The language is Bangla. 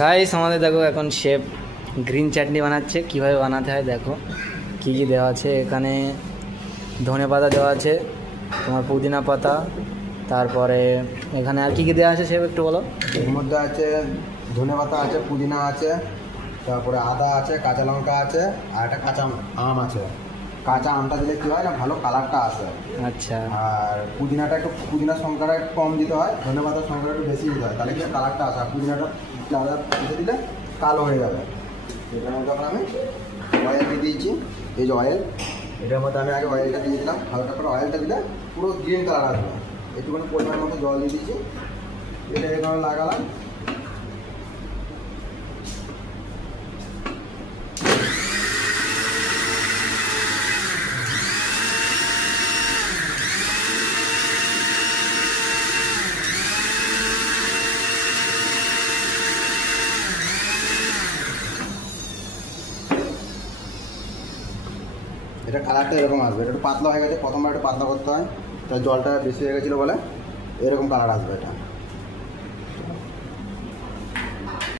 গাইস আমাদের দেখো এখন শেফ গ্রিন চাটনি বানাচ্ছে। কিভাবে বানাতে হয় দেখো, কি কি দেওয়া আছে এখানে। ধনে পাতা দেওয়া আছে, তোমার পুদিনা পাতা, তারপরে এখানে আর কি কি দেওয়া আছে শেফ একটু বলো। এর মধ্যে আছে ধনে পাতা আছে, পুদিনা আছে, তারপরে আদা আছে, কাঁচা লঙ্কা আছে, আর একটা কাঁচা আম আছে। কাঁচা আমটা দিলে কী হয় না, ভালো কালারটা আসে। আচ্ছা, আর পুদিনাটা একটু, পুদিনার সংখ্যাটা একটু কম দিতে হয়, ধনে পাতার সংখ্যাটা একটু বেশি দিতে হয়, তাহলে কি কালারটা আসে। আর পুদিনাটা জ্বালা বেশি দিলে কালো হয়ে যাবে। এটার মধ্যে এখন আমি অয়েল দিয়ে দিয়েছি, এই যে অয়েল, এটার মধ্যে আমি আগে অয়েলটা দিয়ে দিলাম। হালকা করে অয়েলটা দিলে পুরো গ্রিন কালার আসবে। একটুখানি পরিমাণ মতো জল দিয়ে দিয়েছি, এটা এখানে লাগালাম। এটা কালারটা এরকম আসবে। এটা একটু পাতলা হয়ে গেছে, প্রথমবার একটু পাতলা করতে হয়, তাই জলটা বেশি হয়ে গেছিলো বলে এরকম কালার আসবে এটা।